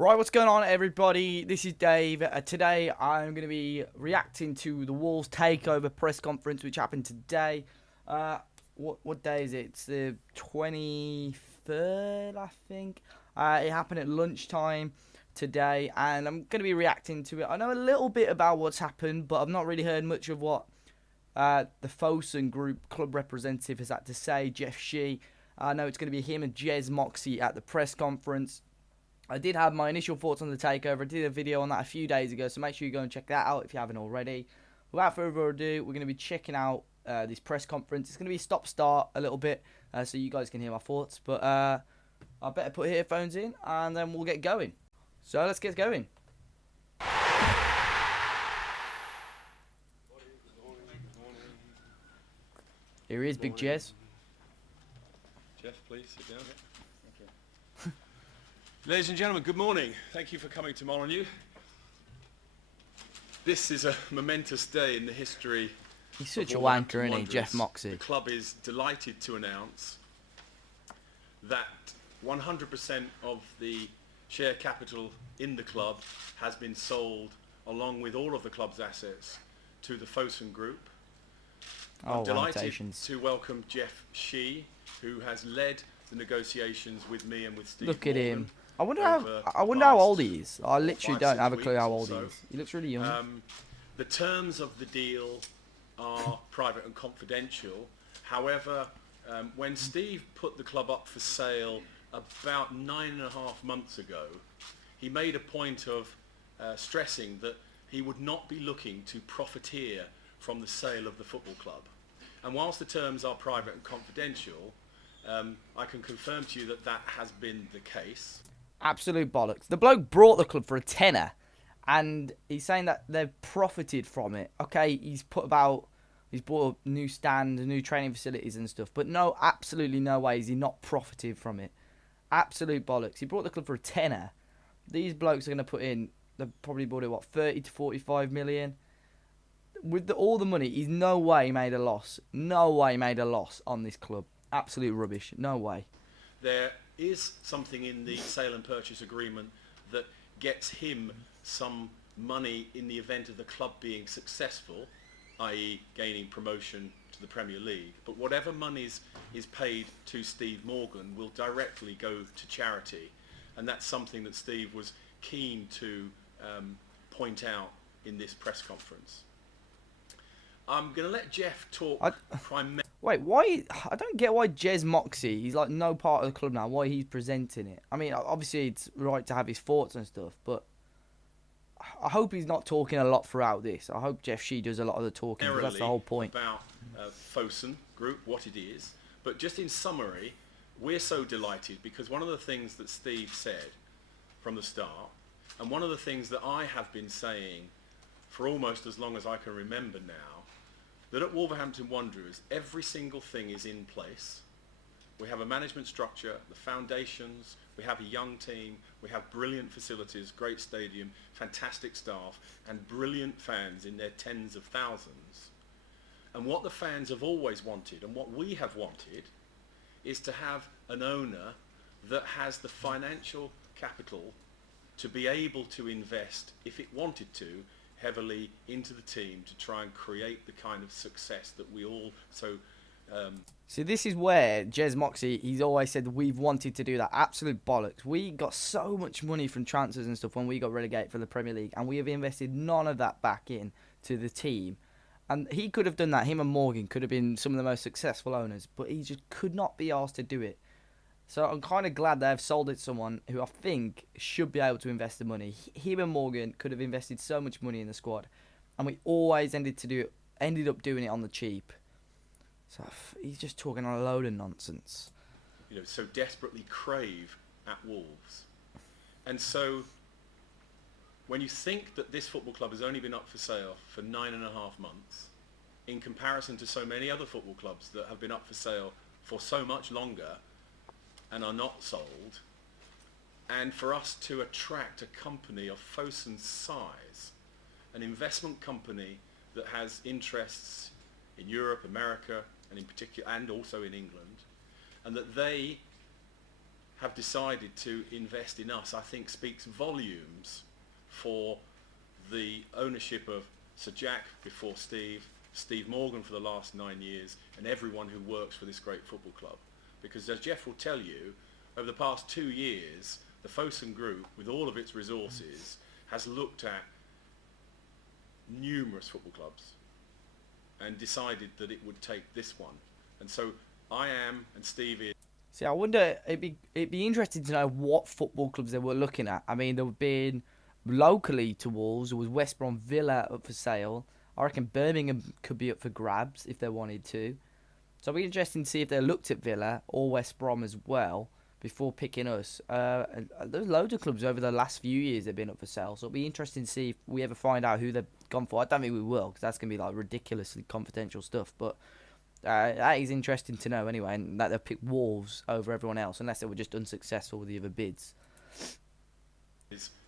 Right, what's going on, everybody? This is Dave. Today, I'm going to be reacting to the Wolves Takeover press conference, which happened today. What day is it? It's the 23rd, I think. It happened at lunchtime today, and I'm going to be reacting to it. I know a little bit about what's happened, but I've not really heard much of what the Fosun Group club representative has had to say, Jeff Shee. I know it's going to be him and Jez Moxey at the press conference. I did have my initial thoughts on the takeover. I did a video on that a few days ago, so make sure you go and check that out if you haven't already. Without further ado, we're going to be checking out this press conference. It's going to be stop-start a little bit, so you guys can hear my thoughts. But I better put earphones in, and then we'll get going. So let's get going. Here he is, Big Jez. Jeff, please sit down. Ladies and gentlemen, good morning. Thank you for coming to Molyneux. This is a momentous day in the history. He's such a wanker, isn't he, Jeff Moxey? The club is delighted to announce that 100% of the share capital in the club has been sold, along with all of the club's assets, to the Fosun Group. I'm delighted to welcome Jeff Shee, who has led the negotiations with me and with Steve Look at Morgan. him. I wonder how old he is. I literally don't have a clue how old he is. He looks really young. The terms of the deal are private and confidential. However, when Steve put the club up for sale about 9.5 months ago, he made a point of stressing that he would not be looking to profiteer from the sale of the football club. And whilst the terms are private and confidential, I can confirm to you that that has been the case. Absolute bollocks. The bloke brought the club for a tenner, and he's saying that they've profited from it. Okay, he's bought a new stand, new training facilities and stuff, but no, absolutely no way is he not profited from it. Absolute bollocks. He brought the club for a tenner. These blokes are going to put in, they've probably bought it, 30 to 45 million? With all the money, he's no way made a loss. No way made a loss on this club. Absolute rubbish. No way. There is something in the sale and purchase agreement that gets him some money in the event of the club being successful, i.e. gaining promotion to the Premier League. But whatever monies is paid to Steve Morgan will directly go to charity. And that's something that Steve was keen to point out in this press conference. I'm going to let Jeff talk primarily. Wait, why? I don't get why Jez Moxey, he's like no part of the club now, why he's presenting it. I mean, obviously it's right to have his thoughts and stuff, but I hope he's not talking a lot throughout this. I hope Jeff Shee does a lot of the talking, because that's the whole point. About Fosun Group, what it is. But just in summary, we're so delighted because one of the things that Steve said from the start, and one of the things that I have been saying for almost as long as I can remember now, that at Wolverhampton Wanderers, every single thing is in place. We have a management structure, the foundations, we have a young team, we have brilliant facilities, great stadium, fantastic staff, and brilliant fans in their tens of thousands. And what the fans have always wanted, and what we have wanted, is to have an owner that has the financial capital to be able to invest, if it wanted to, heavily into the team to try and create the kind of success that we all so... See, this is where Jez Moxey, he's always said we've wanted to do that. Absolute bollocks. We got so much money from transfers and stuff when we got relegated for the Premier League, and we have invested none of that back in to the team. And he could have done that. Him and Morgan could have been some of the most successful owners, but he just could not be asked to do it. So I'm kind of glad they've sold it to someone who I think should be able to invest the money. Him and Morgan could have invested so much money in the squad, and we always ended up doing it on the cheap. So he's just talking a load of nonsense. You know, so desperately crave at Wolves. And so when you think that this football club has only been up for sale for 9.5 months, in comparison to so many other football clubs that have been up for sale for so much longer and are not sold, and for us to attract a company of Fosun's size, an investment company that has interests in Europe, America, and in particular, and also in England, and that they have decided to invest in us, I think speaks volumes for the ownership of Sir Jack before Steve Morgan for the last 9 years, and everyone who works for this great football club. Because as Jeff will tell you, over the past 2 years, the Fosun Group, with all of its resources, has looked at numerous football clubs and decided that it would take this one. And so I am, and Steve is. See, I wonder, it'd be interesting to know what football clubs they were looking at. I mean, there have been locally to Wolves, there was West Brom Villa up for sale. I reckon Birmingham could be up for grabs if they wanted to. So it'll be interesting to see if they looked at Villa or West Brom as well before picking us. There's loads of clubs over the last few years that have been up for sale. So it'll be interesting to see if we ever find out who they've gone for. I don't think we will, because that's going to be like ridiculously confidential stuff. But that is interesting to know anyway, and that they'll pick Wolves over everyone else, unless they were just unsuccessful with the other bids.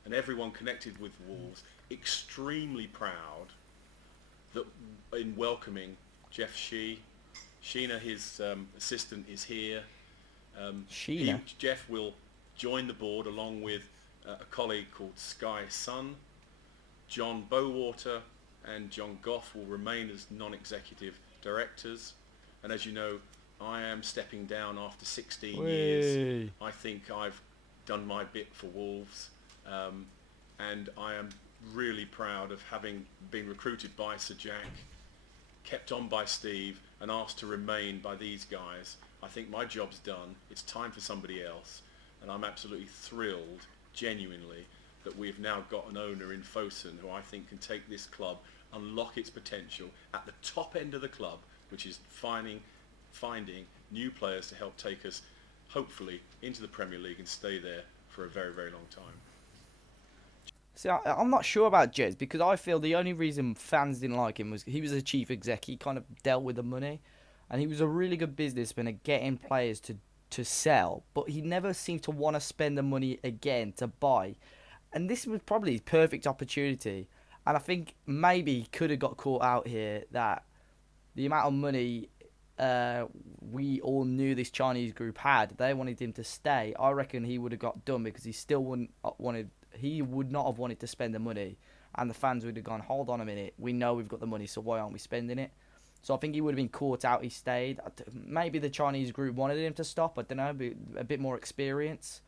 And everyone connected with Wolves extremely proud that in welcoming Jeff Sheena, his assistant, is here. Sheena? Jeff will join the board along with a colleague called Sky Sun. John Bowater and John Goff will remain as non-executive directors. And as you know, I am stepping down after 16 years. I think I've done my bit for Wolves. And I am really proud of having been recruited by Sir Jack, kept on by Steve, and asked to remain by these guys. I think my job's done. It's time for somebody else. And I'm absolutely thrilled, genuinely, that we've now got an owner in Fosun who I think can take this club, unlock its potential at the top end of the club, which is finding new players to help take us, hopefully, into the Premier League and stay there for a very, very long time. See, I'm not sure about Jez, because I feel the only reason fans didn't like him was he was a chief exec. He kind of dealt with the money, and he was a really good businessman at getting players to sell, but he never seemed to want to spend the money again to buy. And this was probably his perfect opportunity. And I think maybe he could have got caught out here that the amount of money we all knew this Chinese group had, they wanted him to stay. I reckon he would have got done, because he still he would not have wanted to spend the money, and the fans would have gone, hold on a minute, we know we've got the money, so why aren't we spending it? So I think he would have been caught out. He stayed. Maybe the Chinese group wanted him to stop, I don't know, a bit more experience.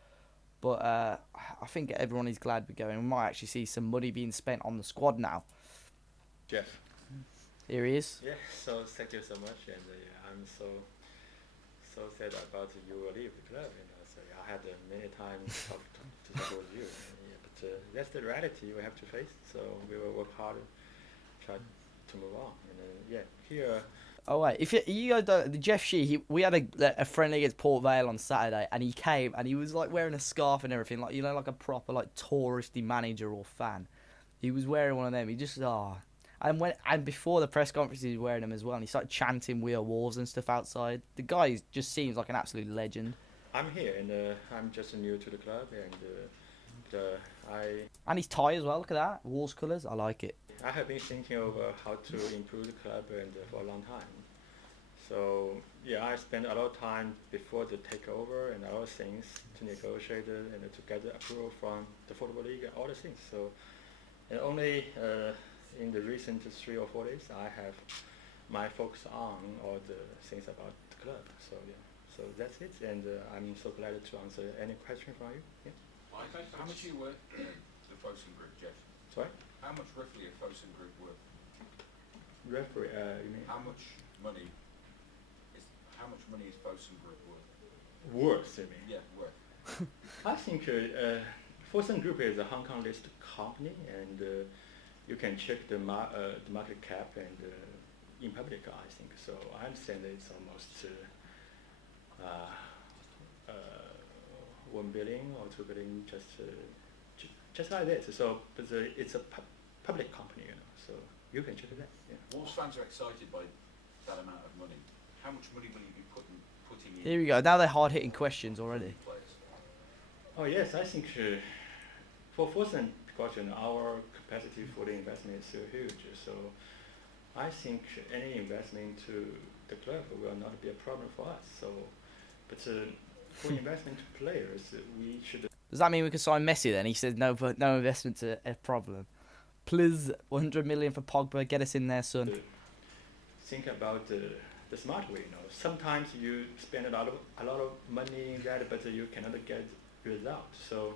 But I think everyone is glad we're going. We might actually see some money being spent on the squad now. Jeff. Here he is. Yeah, so thank you so much, and I'm so sad about you will leave the club. So I had many times to talk with you, but that's the reality we have to face. So we will work hard, try to move on. And here. Oh wait, if you guys don't, the Jeff Shee, we had a friendly against Port Vale on Saturday, and he came and he was like wearing a scarf and everything, like like a proper like touristy manager or fan. He was wearing one of them. He just and before the press conference he was wearing them as well, and he started chanting "We are Wolves" and stuff outside. The guy just seems like an absolute legend. I'm here, and I'm just new to the club, and and his tie as well. Look at that, Wolves colours. I like it. I have been thinking over how to improve the club and for a long time. So I spent a lot of time before the takeover and all things to negotiate and to get the approval from the Football League and all the things. So and only in the recent 3 or 4 days I have my focus on all the things about the club. So that's it, and I'm so glad to answer any question from you. Yeah. How much are you worth the Fosun Group, Jeff? Sorry? How much roughly a Fosun Group worth? Referee, you mean? How much money is Fosun Group worth? Worth, you mean? Yeah, worth. I think Fosun Group is a Hong Kong listed company, and you can check the market cap and in public, I think. So I understand that it's almost 1 billion or 2 billion, just like that. So, but it's a public company, so you can check that. Yeah. Wolves fans are excited by that amount of money. How much money will you be putting in? Here we go. Now they're hard-hitting questions already. Players? Oh yes, I think for Fosun question, our capacity for the investment is so huge. So I think any investment to the club will not be a problem for us. So, but for investment to players, we should Does that mean we can sign Messi then? He said no, but no investment's a problem. Please, 100 million for Pogba. Get us in there, son. think about the smart way. Sometimes you spend a lot of money in that, but you cannot get results. So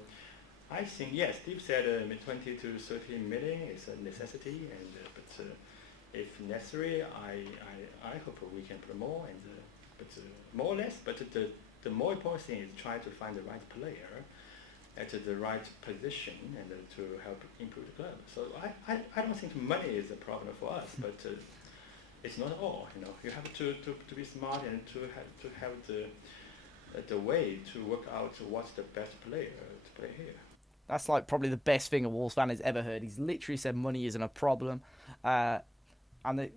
I think yes, Steve said 20 to 30 million is a necessity, and but if necessary, I hope we can put more, and but more or less. But the more important thing is try to find the right player at the right position and to help improve the club. So I don't think money is a problem for us, but it's not all. You have to be smart and to have the way to work out what's the best player to play here. That's like probably the best thing a Wolves fan has ever heard. He's literally said money isn't a problem. And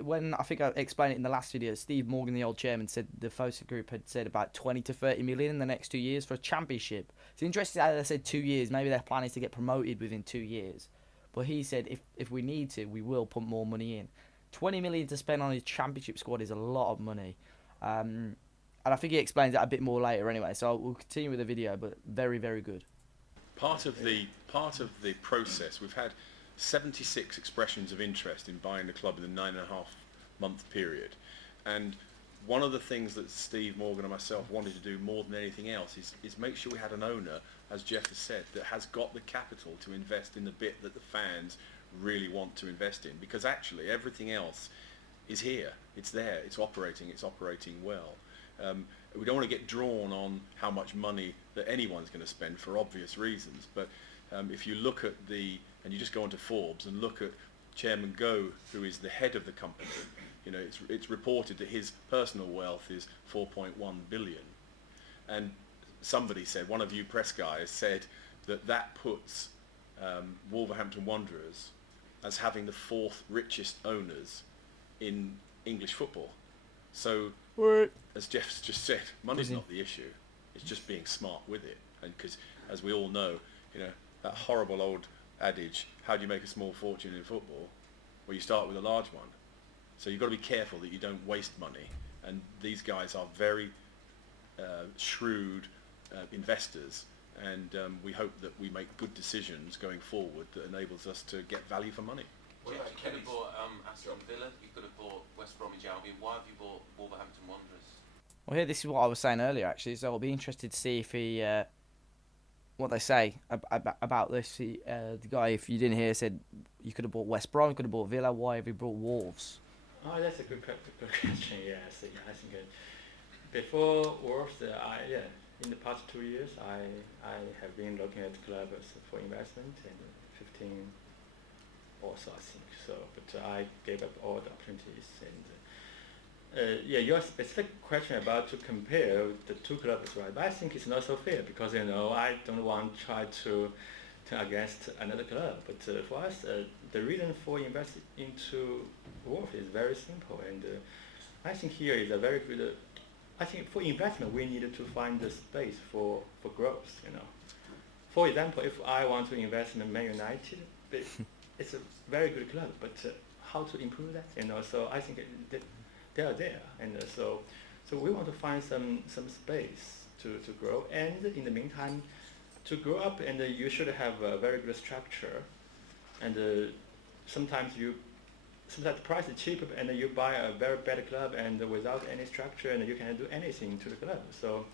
when I think I explained it in the last video, Steve Morgan, the old chairman, said the Fosa Group had said about 20 to 30 million in the next 2 years for a championship. It's interesting how they said 2 years. Maybe their plan is to get promoted within 2 years. But he said if we need to, we will put more money in. 20 million to spend on his championship squad is a lot of money. And I think he explains that a bit more later anyway. So we'll continue with the video, but very, very good. Part of the process, we've had 76 expressions of interest in buying the club in the 9.5 month period, and one of the things that Steve Morgan and myself wanted to do more than anything else is make sure we had an owner, as Jeff has said, that has got the capital to invest in the bit that the fans really want to invest in, because actually everything else is here, it's there, it's operating well. We don't want to get drawn on how much money that anyone's going to spend for obvious reasons, but if you look at and you just go onto Forbes and look at Chairman Goh, who is the head of the company, it's reported that his personal wealth is 4.1 billion. And somebody said, one of you press guys said that puts Wolverhampton Wanderers as having the 4th richest owners in English football. So, as Jeff's just said, money's not the issue. It's just being smart with it. And because, as we all know, that horrible old adage, how do you make a small fortune in football? Well, you start with a large one. So you've got to be careful that you don't waste money. And these guys are very shrewd investors. And we hope that we make good decisions going forward that enables us to get value for money. Well, you could have bought Aston Villa, you could have bought West Bromwich Albion. Why have you bought Wolverhampton Wanderers? Well, here, this is what I was saying earlier, actually. So I'll be interested to see if he, what they say about this. The guy, if you didn't hear, said you could have bought West Brom, you could have bought Villa. Why have you bought Wolves? Oh, that's a good question. Yes, I think before Wolves, in the past 2 years, I have been looking at clubs for investment, and 15 also, I think so. But I gave up all the opportunities. And your specific question about to compare the two clubs, right? But I think it's not so fair because I don't want to try to against another club. But for us, the reason for investing into Wolves is very simple, and I think here is a very good. I think for investment we need to find the space for growth. For example, if I want to invest in Man United, it's a very good club, but how to improve that? So I think they are there, and so we want to find some space to grow, and in the meantime, to grow up, and you should have a very good structure, and sometimes the price is cheap, and you buy a very bad club, and without any structure, and you cannot do anything to the club. So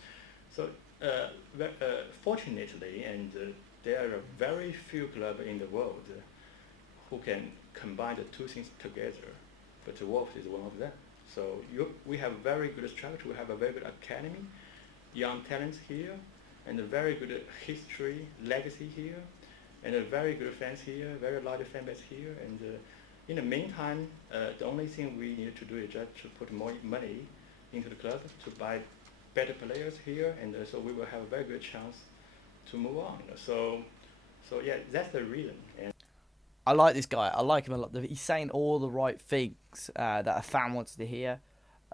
fortunately, and there are very few clubs in the world who can combine the two things together, but the Wolves is one of them. So we have very good structure, we have a very good academy, young talents here, and a very good history, legacy here, and a very good fans here, very large fan base here. And in the meantime, the only thing we need to do is just to put more money into the club to buy better players here, and so we will have a very good chance to move on. So yeah, that's the reason. And I like this guy. I like him a lot. He's saying all the right things that a fan wants to hear.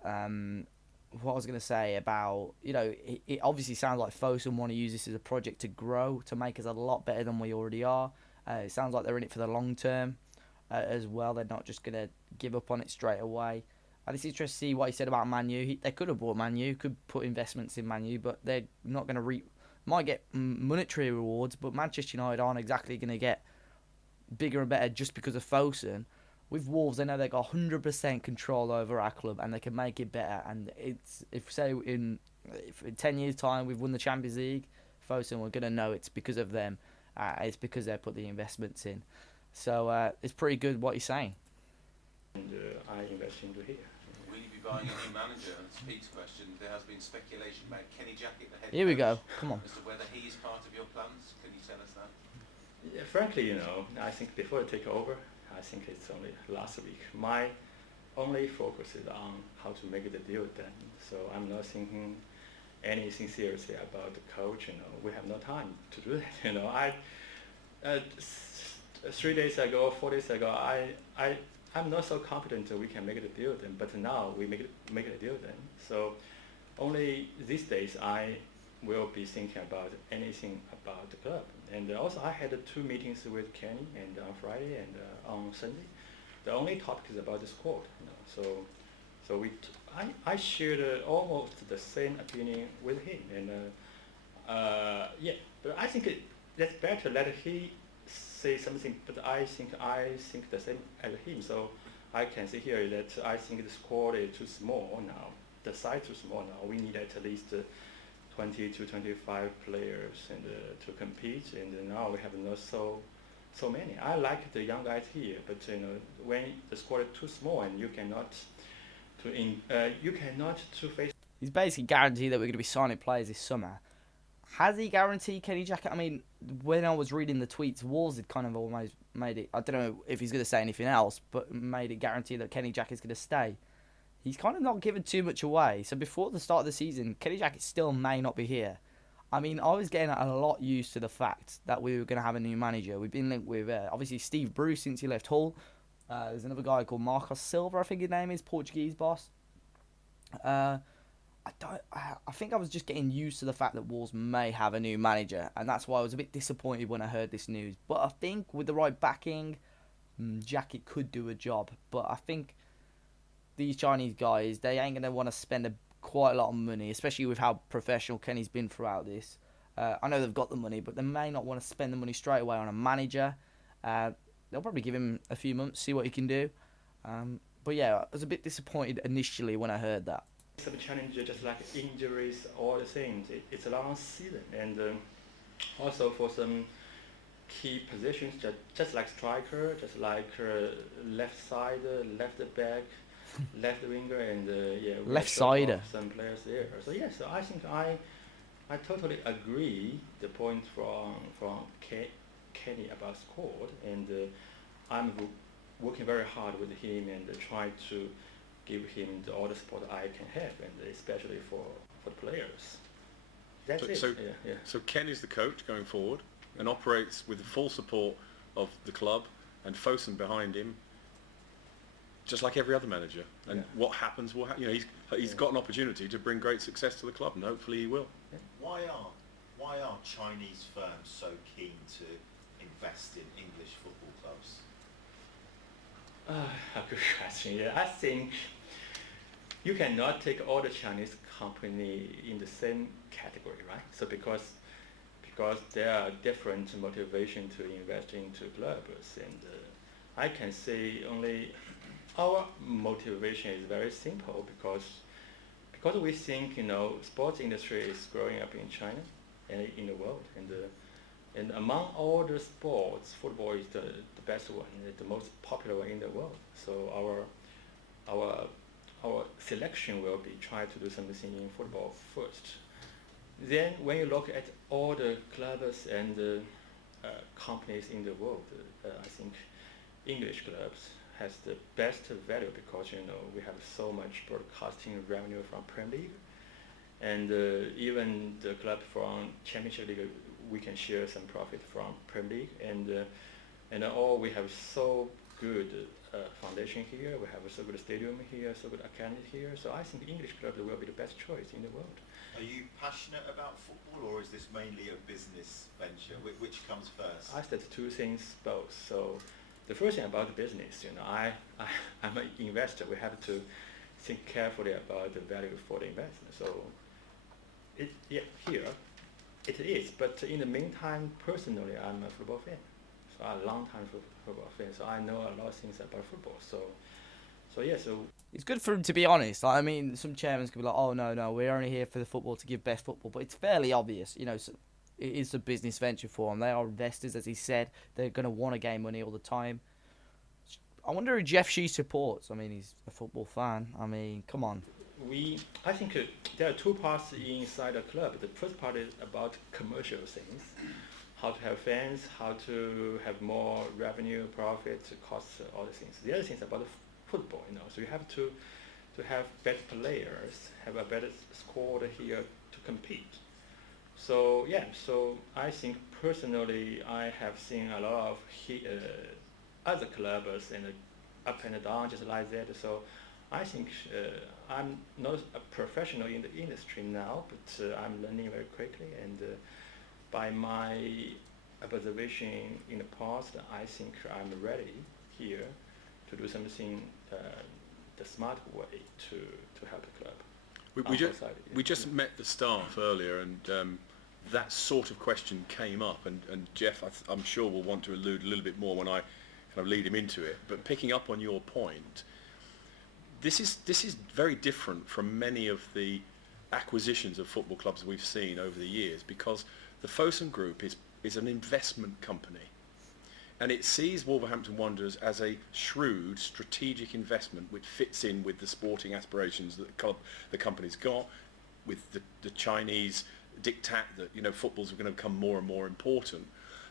What I was going to say about, it obviously sounds like Fosun want to use this as a project to grow, to make us a lot better than we already are. It sounds like they're in it for the long term as well. They're not just going to give up on it straight away. And it's interesting to see what he said about Man U. They could have bought Man U, could put investments in Man U, but they're not going to might get monetary rewards, but Manchester United aren't exactly going to get bigger and better just because of Fosun. With Wolves, they know they got 100% control over our club and they can make it better. And it's if in 10 years' time we've won the Champions League, Fosun, we're going to know it's because of them. It's because they put the investments in. So it's pretty good what he's saying. And I invest into here. Will you be buying a new manager? And Pete's question, there has been speculation about Kenny Jackett, the head Here we coach, go. Come on. as to whether he is part of your plans. Can you tell us that? Yeah, frankly, I think before the takeover, I think it's only last week. My only focus is on how to make the deal done. So I'm not thinking anything seriously about the coach. We have no time to do that. 3 days ago, 4 days ago, I'm not so confident that we can make the deal then. But now we make the deal then. So only these days I will be thinking about anything about the club. And also I had 2 meetings with Kenny and on Friday and on Sunday. The only topic is about the squad. So I shared almost the same opinion with him. And but I think that's better let he say something. But I think the same as him. So I can say here that I think the squad is too small now. The size too small now. We need at least 20 to 25 players and to compete, and now we have not so many. I like the young guys here, but when the squad is too small and you cannot to face. He's basically guaranteed that we're going to be signing players this summer. Has he guaranteed Kenny Jackett? I mean, when I was reading the tweets, Wolves had kind of almost made it. I don't know if he's going to say anything else, but made it guaranteed that Kenny Jackett's going to stay. He's kind of not given too much away. So before the start of the season, Kenny Jackett still may not be here. I mean, I was getting a lot used to the fact that we were going to have a new manager. We've been linked with, obviously, Steve Bruce since he left Hull. There's another guy called Marcos Silva, I think his name is, Portuguese boss. I think I was just getting used to the fact that Wolves may have a new manager, and that's why I was a bit disappointed when I heard this news. But I think with the right backing, Jackett could do a job. But I think these Chinese guys, they ain't going to want to spend quite a lot of money, especially with how professional Kenny's been throughout this. I know they've got the money, but they may not want to spend the money straight away on a manager. They'll probably give him a few months, see what he can do. But yeah, I was a bit disappointed initially when I heard that. Some challenges just like injuries, all the things. It's a long season, and also for some key positions, just like striker, just like left side, left back, left winger, and left sider. Some players there. So yes, I think I totally agree the point from Kenny about squad, and I'm working very hard with him and try to give him all the support I can have, and especially for the players. That's it. So Ken is the coach going forward and operates with the full support of the club and Fosun behind him, just like every other manager. And what happens will happen. He's got an opportunity to bring great success to the club, and hopefully he will. Yeah. Why are Chinese firms so keen to invest in English football clubs? A good question. Yeah, I think you cannot take all the Chinese company in the same category, right? So because there are different motivation to invest into clubs, and I can say only our motivation is very simple because we think sports industry is growing up in China and in the world, and among all the sports, football is the best one, the most popular one in the world. So our selection will be try to do something in football first. Then when you look at all the clubs and companies in the world, I think English clubs has the best value because we have so much broadcasting revenue from Premier League, and even the club from Championship League, we can share some profit from Premier League, and all we have so good foundation here, we have so good stadium here, so good academy here. So I think English club will be the best choice in the world. Are you passionate about football, or is this mainly a business venture? Which comes first? I said 2 things both. So the first thing about the business, I'm an investor. We have to think carefully about the value for the investment. So here it is. But in the meantime, personally, I'm a football fan. So I'm a long-time football fan. So I know a lot of things about football. So It's good for him to be honest. Like, I mean, some chairmen could be like, "Oh no, we're only here for the football to give best football," but it's fairly obvious, so it is a business venture for them. They are investors, as he said. They're going to want to gain money all the time. I wonder who Jeff Shee supports. I mean, he's a football fan. I mean, come on. I think there are two parts inside the club. The first part is about commercial things, how to have fans, how to have more revenue, profit, costs, all the things. The other thing is about football, So you have to have better players, have a better squad here to compete. So I think personally, I have seen a lot of other clubs and up and down just like that. So I think I'm not a professional in the industry now, but I'm learning very quickly. And by my observation in the past, I think I'm ready here to do something the smart way to help the club. We just met the staff earlier, and that sort of question came up, and Jeff, I'm sure will want to allude a little bit more when I kind of lead him into it. But picking up on your point, this is very different from many of the acquisitions of football clubs we've seen over the years, because the Fosun Group is an investment company, and it sees Wolverhampton Wanderers as a shrewd, strategic investment which fits in with the sporting aspirations that the company's got, with the Chinese diktat that football's going to become more and more important.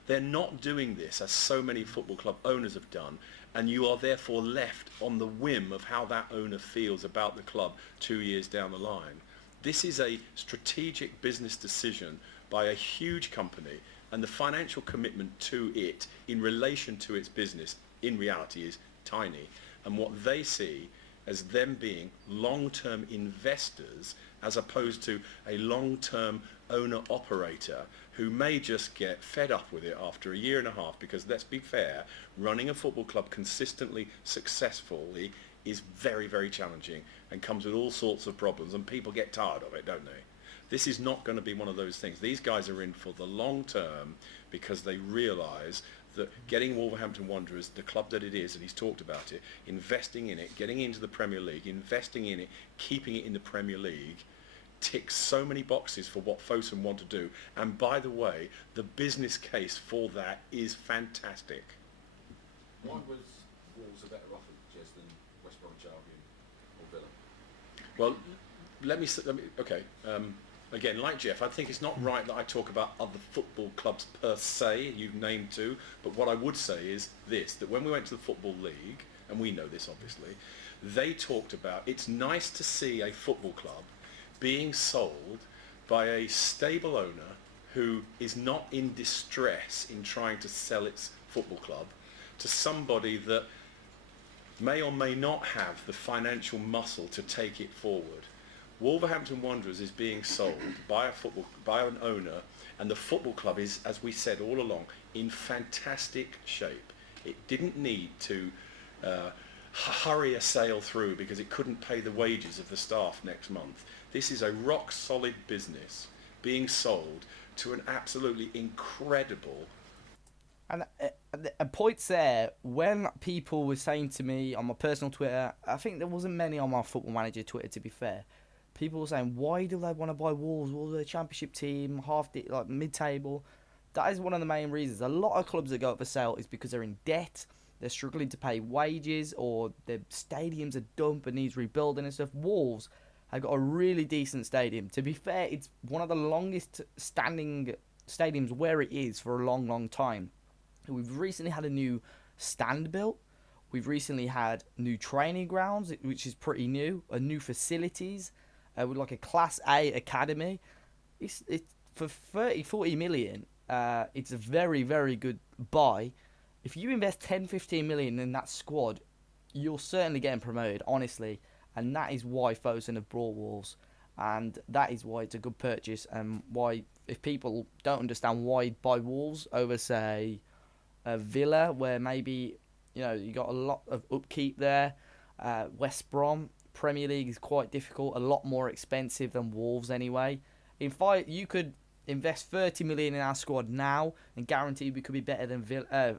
They're not doing this as so many football club owners have done, and you are therefore left on the whim of how that owner feels about the club 2 years down the line. This is a strategic business decision by a huge company, and the financial commitment to it in relation to its business in reality is tiny. And what they see as them being long-term investors as opposed to a long-term owner-operator who may just get fed up with it after a year and a half, because let's be fair, running a football club consistently, successfully is very, very challenging and comes with all sorts of problems, and people get tired of it, don't they? This is not going to be one of those things. These guys are in for the long term because they realise that getting Wolverhampton Wanderers, the club that it is, and he's talked about it, investing in it, getting into the Premier League, investing in it, keeping it in the Premier League, ticks so many boxes for what Fosun want to do. And by the way, the business case for that is fantastic. Why was Wolves a better offer, Jez, than West Bromwich Albion or Villa? Well, let me okay. Again, like Jeff, I think it's not right that I talk about other football clubs per se, you've named two, but what I would say is this, that when we went to the Football League, and we know this obviously, they talked about it's nice to see a football club being sold by a stable owner who is not in distress in trying to sell its football club to somebody that may or may not have the financial muscle to take it forward. Wolverhampton Wanderers is being sold by an owner, and the football club is, as we said all along, in fantastic shape. It didn't need to hurry a sale through because it couldn't pay the wages of the staff next month. This is a rock solid business being sold to an absolutely incredible. And points there, when people were saying to me on my personal Twitter, I think there wasn't many on my Football Manager Twitter, to be fair, people were saying, why do they want to buy Wolves? Wolves are a championship team, mid-table. That is one of the main reasons. A lot of clubs that go up for sale is because they're in debt, they're struggling to pay wages, or their stadiums are dump and needs rebuilding and stuff. Wolves have got a really decent stadium. To be fair, it's one of the longest standing stadiums where it is for a long, long time. We've recently had a new stand built. We've recently had new training grounds, which is pretty new, new facilities, with like a Class A academy. It's for 40 million. It's a very, very good buy. If you invest 10-15 million in that squad, you're certainly getting promoted, honestly. And that is why Fosun have brought Wolves. And that is why it's a good purchase. And why, if people don't understand why buy Wolves over, say, Villa, where maybe you got a lot of upkeep there, West Brom, Premier League is quite difficult, a lot more expensive than Wolves anyway. You could invest 30 million in our squad now and guarantee we could be better than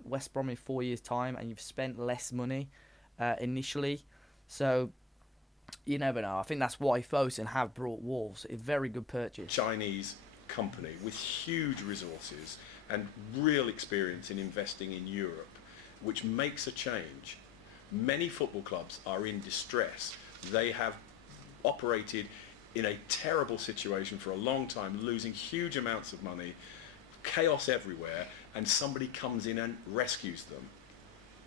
West Brom in 4 years' time, and you've spent less money initially. So you never know. I think that's why Fosun have brought Wolves. A very good purchase. Chinese company with huge resources and real experience in investing in Europe, which makes a change. Many football clubs are in distress. They have operated in a terrible situation for a long time, losing huge amounts of money, chaos everywhere, and somebody comes in and rescues them.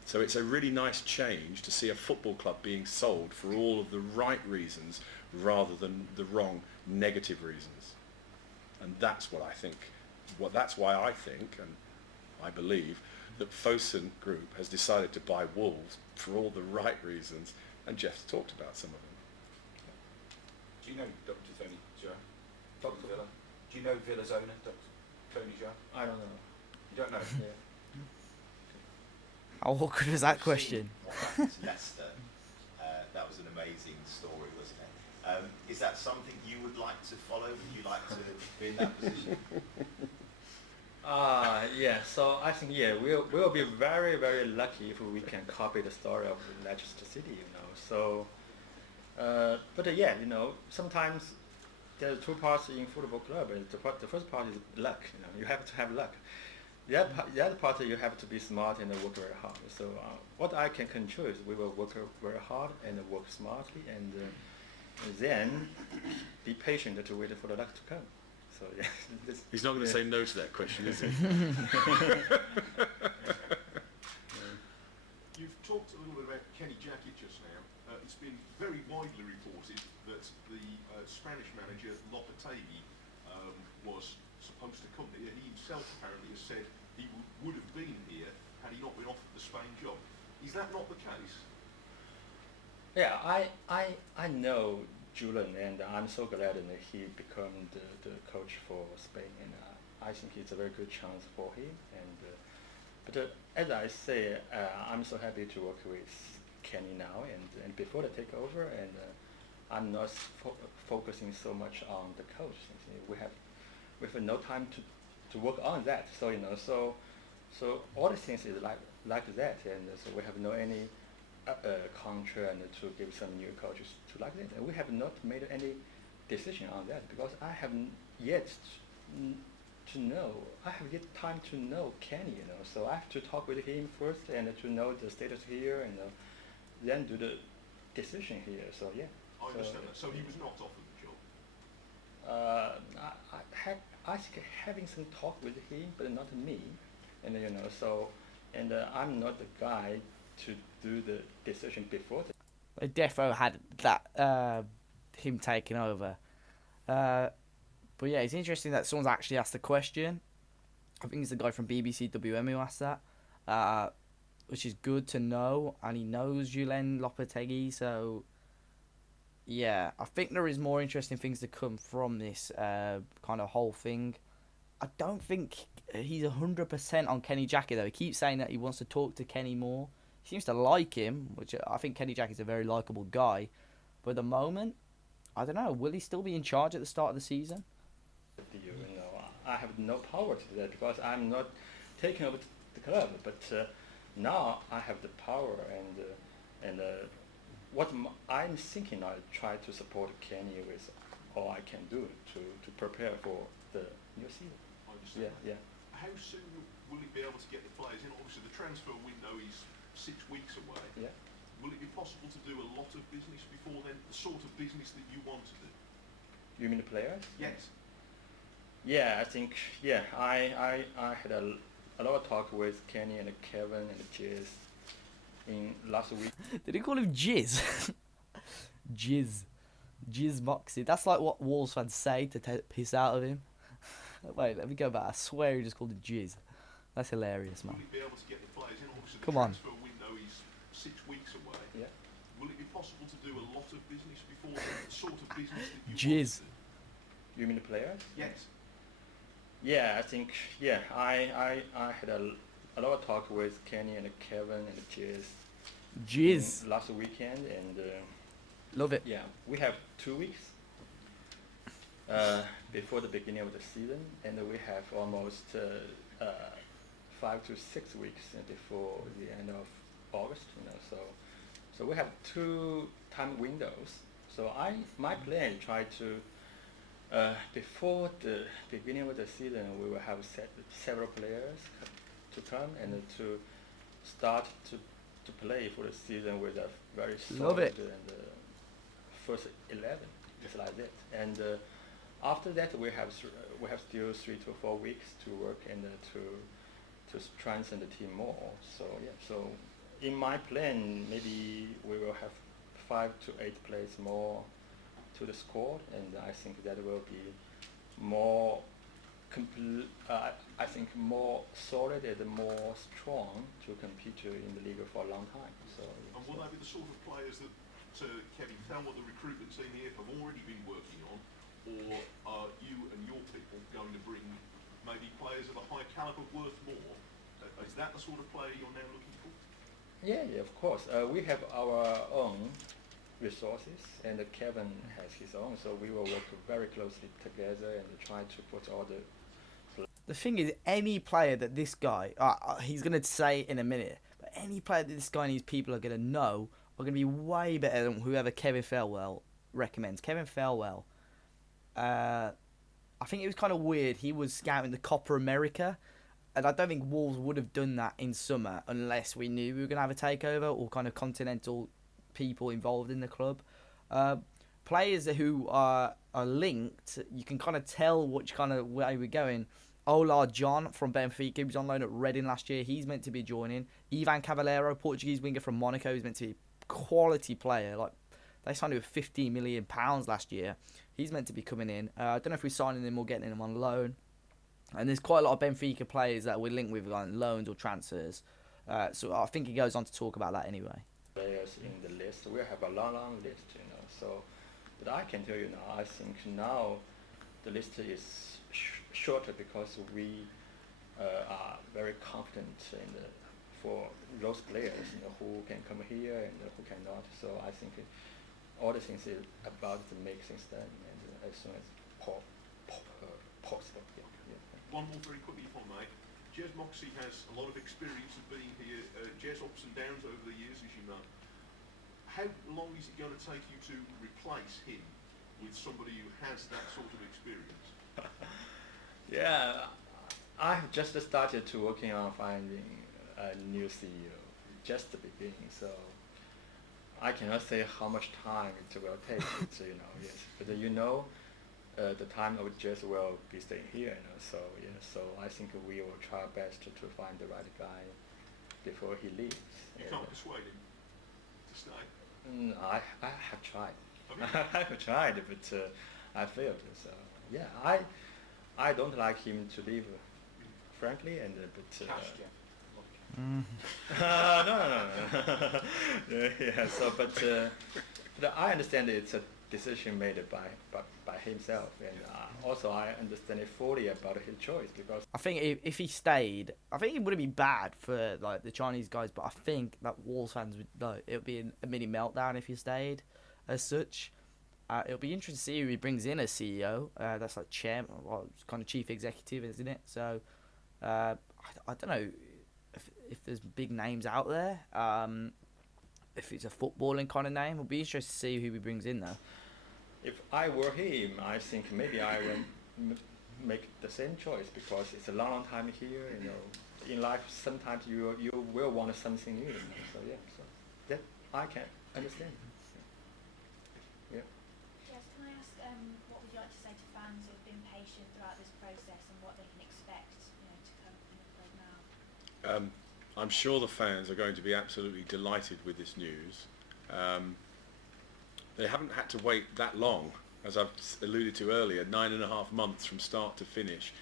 So it's a really nice change to see a football club being sold for all of the right reasons rather than the wrong negative reasons. And that's what I think, that's why I think, and I believe, that Fosun Group has decided to buy Wolves for all the right reasons, and Jeff's talked about some of them. Do you know Dr. Tony Joe? Dr. Villa? Do you know Villa's owner, Dr. Tony Joe? I don't know. You don't know? Yeah. How awkward was that question? What happened to Leicester? That was an amazing story, wasn't it? Is that something you would like to follow? Would you like to be in that position? Yeah. So I think we'll be very, very lucky if we can copy the story of Leicester City. So, sometimes there's two parts in football club. The first part is luck. You have to have luck. The other part you have to be smart and work very hard. So what I can control is we will work very hard and work smartly, and then be patient to wait for the luck to come. So yeah. He's not going to say no to that question, is he? You've talked a little bit about Kenny Jackett just now. It's been very widely reported that the Spanish manager Lopetegui was supposed to come here. He himself apparently has said he would have been here had he not been offered the Spain job. Is that not the case? Yeah, I know Julian, and I'm so glad that he become the coach for Spain, and I think it's a very good chance for him. And but as I say, I'm so happy to work with Kenny now, and before the takeover, and I'm not focusing so much on the coach. We have no time to work on that. So so all the things is like that, and so we have no any contract and to give some new coaches to like that. And we have not made any decision on that because I haven't yet to know. I have yet time to know Kenny, So I have to talk with him first and to know the status here, and then do the decision here. So yeah. I understand that. So he was not offered the job. I think having some talk with him, but not me, and and I'm not the guy to do the decision before. They defo had that him taking over, but yeah, it's interesting that someone's actually asked the question. I think it's the guy from BBC WM who asked that, which is good to know, and he knows Julen Lopetegui, so. Yeah, I think there is more interesting things to come from this kind of whole thing. I don't think he's 100% on Kenny Jackett, though. He keeps saying that he wants to talk to Kenny more. He seems to like him, which I think Kenny Jackett's a very likeable guy. But at the moment, I don't know. Will he still be in charge at the start of the season? I have no power to do that because I'm not taking over the club. But now I have the power, and what I'm thinking, I try to support Kenny with all I can do to prepare for the new season. I understand. Yeah. How soon will he be able to get the players in? Obviously, the transfer window is 6 weeks away. Yeah. Will it be possible to do a lot of business before then? The sort of business that you want to do? You mean the players? Yes. Yeah, I think, I had a lot of talk with Kenny and Kevin and Jez in last week. Did he call him Jizz? Jizz Moxie. That's like what Wolves fans say to piss out of him. Wait, let me go back. I swear he just called him Jizz. That's hilarious, man. Will he be able to get the players in? Obviously, Come the on. transfer window is 6 weeks away. Yeah. Will it be possible to do a lot of business before then? The sort of business that you Jizz. want to do? You mean the players? Yes. Yeah, I think, I had a lot of talk with Kenny and Kevin and Jez Jizz. last weekend, Love it. Yeah, we have 2 weeks before the beginning of the season, and we have almost 5 to 6 weeks before the end of August. So we have 2 time windows. So my plan is try to before the beginning of the season, we will have several players to come and to start to play for the season with a very Love solid it. and first 11, just like that. And after that, we have still 3 to 4 weeks to work and to strengthen the team more. So yeah, so in my plan, maybe we will have 5 to 8 players more to the squad, and I think that will be more I think more solid and more strong to compete in the league for a long time. So. And will they be the sort of players that, Kevin, tell what the recruitment team here have already been working on, or are you and your people going to bring maybe players of a high calibre worth more? Is that the sort of player you're now looking for? Yeah, of course. We have our own resources, and Kevin has his own, so we will work very closely together and try to put all the. The thing is, any player that this guy, he's going to say in a minute, but any player that this guy and his people are going to know are going to be way better than whoever Kevin Felwell recommends. Kevin Felwell, I think it was kind of weird. He was scouting the Copa America, and I don't think Wolves would have done that in summer unless we knew we were going to have a takeover or kind of continental people involved in the club. Players who are linked, you can kind of tell which kind of way we're going. Ola John from Benfica, he was on loan at Reading last year. He's meant to be joining. Ivan Cavaleiro, Portuguese winger from Monaco, is meant to be a quality player. Like, they signed him with £15 million last year. He's meant to be coming in. I don't know if we're signing him or getting him on loan. And there's quite a lot of Benfica players that we're linked with on loans or transfers. So I think he goes on to talk about that anyway. Players in the list, we have a long list, So, but I can tell you now, I think now the list is shorter because we are very confident for those players, who can come here and who cannot. So I think all the things is about to make things done, and as soon as possible. Yeah. One more very quickly, if I may. Jez Moxey has a lot of experience of being here. Jez, ups and downs over the years, as you know. How long is it going to take you to replace him with somebody who has that sort of experience? Yeah, I've just started to working on finding a new CEO, just the beginning. So I cannot say how much time it will take. Yes, but the time of Jess will be staying here. So yeah, so I think we will try our best to find the right guy before he leaves. You can't persuade him to stay. I have tried. Okay. I have tried, but I failed. So yeah, I don't like him to leave, frankly, and but. Cash, Jeff. No. Yeah. So, but I understand it's a decision made by himself, and also I understand it fully about his choice because. I think if he stayed, I think it wouldn't be bad for like the Chinese guys, but I think that Wolves fans would it would be a mini meltdown if he stayed, as such. It'll be interesting to see who he brings in as CEO. That's like chairman, well, it's kind of chief executive, isn't it? So I don't know if there's big names out there. If it's a footballing kind of name, it'll be interesting to see who he brings in though. If I were him, I think maybe I would make the same choice because it's a long time here. In life sometimes you will want something new. So yeah, so that I can understand. Yeah. Yes, can I ask what would you like to say to fans who have been patient throughout this process and what they can expect, to come in the club now? I'm sure the fans are going to be absolutely delighted with this news. They haven't had to wait that long, as I've alluded to earlier, 9.5 months from start to finish,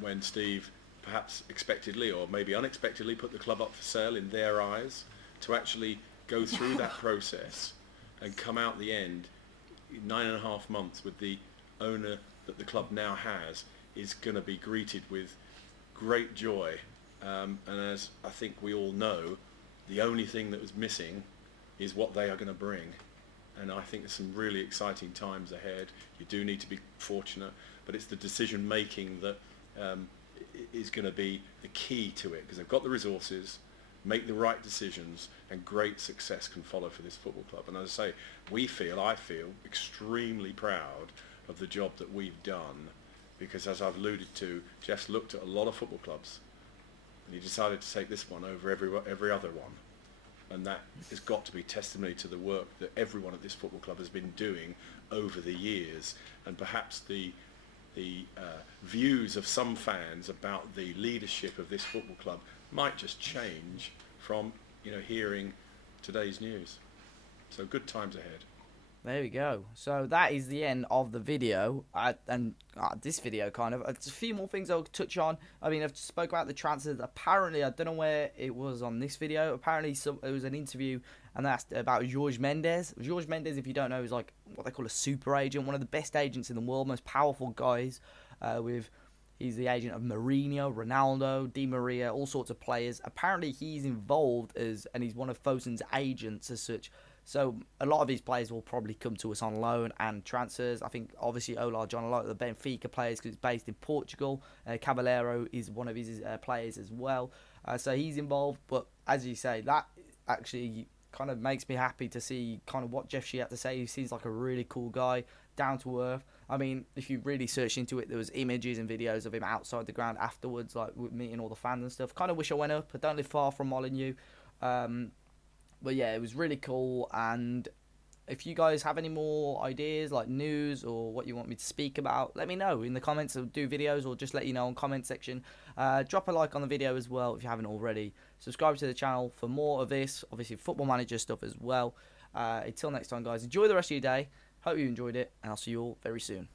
when Steve perhaps expectedly or maybe unexpectedly put the club up for sale in their eyes, to actually go through that process and come out the end 9.5 months with the owner that the club now has is going to be greeted with great joy. And as I think we all know, the only thing that was missing is what they are going to bring. and I think there's some really exciting times ahead. You do need to be fortunate, but it's the decision making that is going to be the key to it, because they've got the resources, make the right decisions, and great success can follow for this football club. And as I say, I feel extremely proud of the job that we've done, because as I've alluded to, Jeff's looked at a lot of football clubs and he decided to take this one over every other one. And that has got to be testimony to the work that everyone at this football club has been doing over the years. And perhaps the views of some fans about the leadership of this football club might just change from hearing today's news. So good times ahead. There we go. So that is the end of the video. This video kind of, there's a few more things I'll touch on. I mean, I've spoke about the transfers. Apparently, I don't know where it was on this video. Apparently, it was an interview, and that's about Jorge Mendes. Jorge Mendes, if you don't know, is like what they call a super agent, one of the best agents in the world, most powerful guys. He's the agent of Mourinho, Ronaldo, Di Maria, all sorts of players. Apparently, he's involved and he's one of Fosun's agents as such. So a lot of his players will probably come to us on loan and transfers. I think obviously Ola John, a lot of the Benfica players, because it's based in Portugal. Caballero is one of his players as well. So he's involved. But as you say, that actually kind of makes me happy to see kind of what Jeff Shee had to say. He seems like a really cool guy, down to earth. I mean, if you really search into it, there was images and videos of him outside the ground afterwards, like meeting all the fans and stuff. Kind of wish I went up. I don't live far from Molineux. But yeah, it was really cool. And if you guys have any more ideas, like news or what you want me to speak about, let me know in the comments. I'll do videos or just let you know in the comment section. Drop a like on the video as well if you haven't already. Subscribe to the channel for more of this, obviously Football Manager stuff as well. Until next time, guys, enjoy the rest of your day. Hope you enjoyed it, and I'll see you all very soon.